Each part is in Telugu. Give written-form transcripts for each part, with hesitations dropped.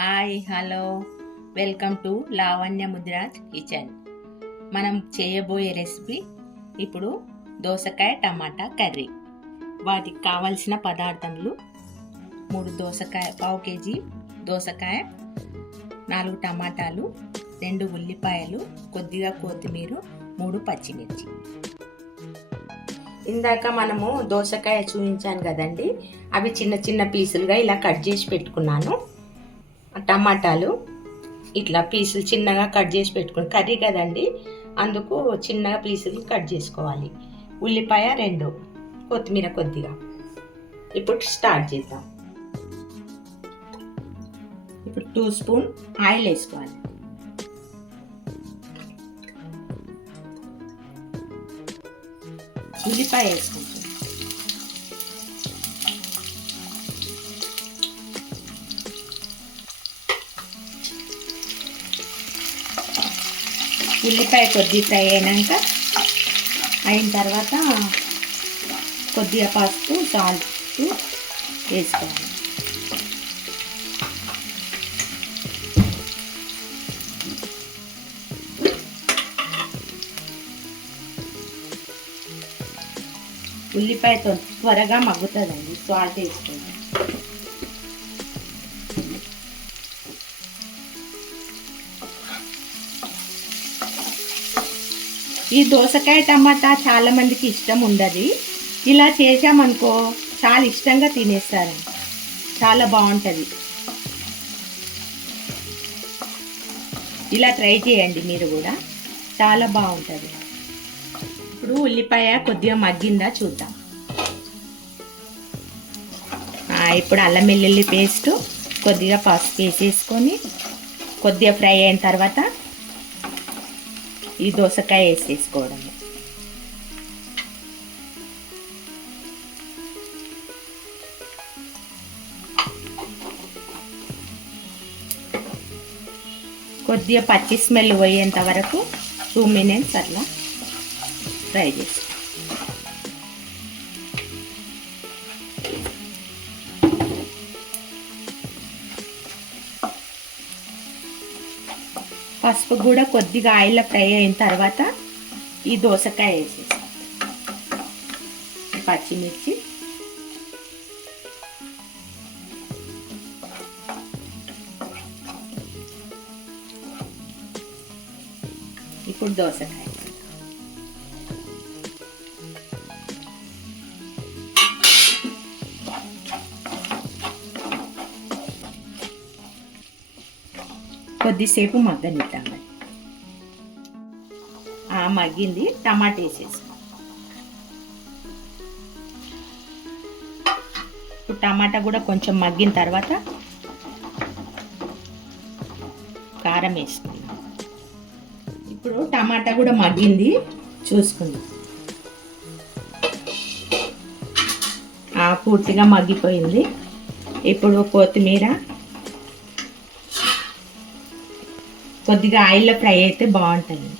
Hi hello welcome to Lavanya Mudiraj kitchen. మనం చేయబోయే రెసిపీ ఇప్పుడు దోసకాయ టమాటా కర్రీ. వాటికి కావలసిన పదార్థములు: 3 దోసకాయ, పావు కేజీ దోసకాయ, 4 టమాటాలు, 2 ఉల్లిపాయలు, కొద్దిగా కొత్తిమీర, 3 పచ్చిమిర్చి. ఇందాక మనము దోసకాయ చూపించాను కదండి, అవి చిన్న చిన్న పీసులుగా ఇలా కట్ చేసి పెట్టుకున్నాను. టమాటాలు ఇట్లా పీసులు చిన్నగా కట్ చేసి పెట్టుకుని, కర్రీ కదండి అందుకు చిన్నగా పీసులు కట్ చేసుకోవాలి. ఉల్లిపాయ 2, కొత్తిమీర కొద్దిగా. ఇప్పుడు స్టార్ట్ చేద్దాం. ఇప్పుడు 2 స్పూన్ ఆయిల్ వేసుకోవాలి. ఉల్లిపాయ వేసుకుంటాం. ఉల్లిపాయ కొద్దిగా ఫ్రై అయిన తర్వాత కొద్దిగా పసుపు, సాల్ట్ వేసుకోవాలి. ఉల్లిపాయ త్వరగా మగ్గుతుందండి, సాల్ట్ వేసుకోవాలి. ఈ దోసకాయ టమాటా చాలా మందికి ఇష్టం ఉండదు. ఇలా చేసామనుకో చాలా ఇష్టంగా తినేస్తారు. చాలా బాగుంటుంది. ఇలా ట్రై చేయండి మీరు కూడా, చాలా బాగుంటుంది. ఇప్పుడు ఉల్లిపాయ కొద్దిగా మగ్గిందా చూద్దాం. ఇప్పుడు అల్లం వెల్లుల్లి పేస్ట్, కొద్దిగా పసుపు వేసేసుకొని కొద్దిగా ఫ్రై అయిన తర్వాత ఈ దోసకాయ వేసేసుకోవడం. కొద్దిగా పచ్చి స్మెల్ పోయేంత వరకు 2 మినిట్స్ అట్లా ఫ్రై చేసుకో. పసుపు కూడా కొద్దిగా ఆయిల్లో ఫ్రై అయిన తర్వాత ఈ దోసకాయ వేసేసాం. పచ్చిమిర్చి, ఇప్పుడు దోసకాయ కొద్దిసేపు మగ్గనిద్దాం. మగ్గింది. టమాటా వేసేసుకో. ఇప్పుడు టమాటా కూడా కొంచెం మగ్గిన తర్వాత కారం వేసుకుందాం. ఇప్పుడు టమాటా కూడా మగ్గింది, చూసుకుందాం. పూర్తిగా మగ్గిపోయింది. ఇప్పుడు కొత్తిమీర కొద్దిగా ఆయిల్లో ఫ్రై అయితే బాగుంటుంది.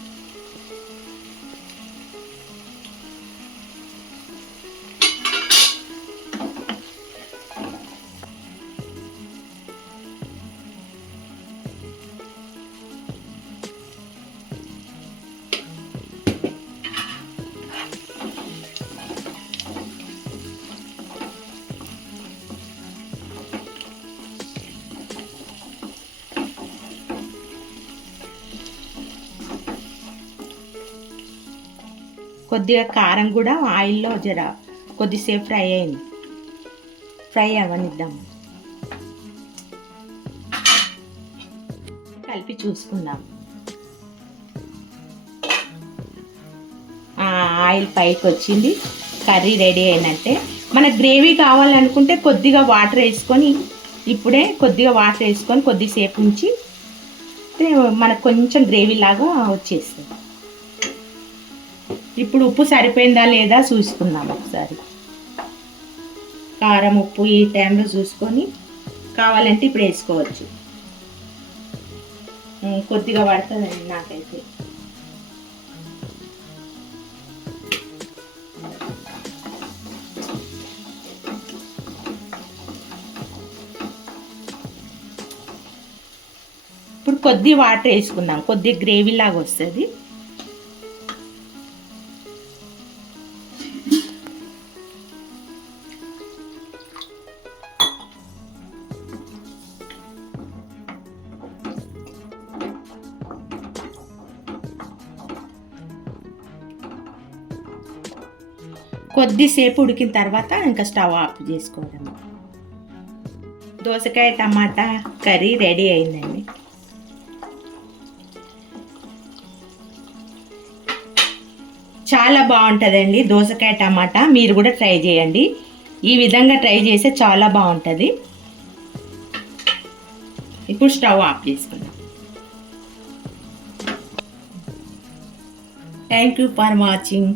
కొద్దిగా కారం కూడా ఆయిల్లో కొద్దిసేపు ఫ్రై అవనిద్దాం. కలిపి చూసుకుందాం. ఆయిల్ పైకి వచ్చింది, కర్రీ రెడీ అయినట్టే. మనకు గ్రేవీ కావాలనుకుంటే కొద్దిగా వాటర్ వేసుకొని, ఇప్పుడే కొద్దిగా వాటర్ వేసుకొని కొద్దిసేపు ఉంచి మనకు కొంచెం గ్రేవీ లాగా వచ్చేస్తుంది. ఇప్పుడు ఉప్పు సరిపోయిందా లేదా చూసుకుందాం ఒకసారి. కారం, ఉప్పు ఈ టైంలో చూసుకొని కావాలంటే ఇప్పుడు వేసుకోవచ్చు. కొద్దిగా పడుతుందండి నాకైతే. ఇప్పుడు కొద్ది వాటర్ వేసుకుందాం, కొద్ది గ్రేవీ లాగా వస్తుంది. కొద్దిసేపు ఉడికిన తర్వాత ఇంకా స్టవ్ ఆఫ్ చేసుకోవడం. దోసకాయ టమాటా కర్రీ రెడీ అయిందండి. చాలా బాగుంటుందండి దోసకాయ టమాటా. మీరు కూడా ట్రై చేయండి. ఈ విధంగా ట్రై చేస్తే చాలా బాగుంటుంది. ఇప్పుడు స్టవ్ ఆఫ్ చేసుకుందాం. Thank you for watching.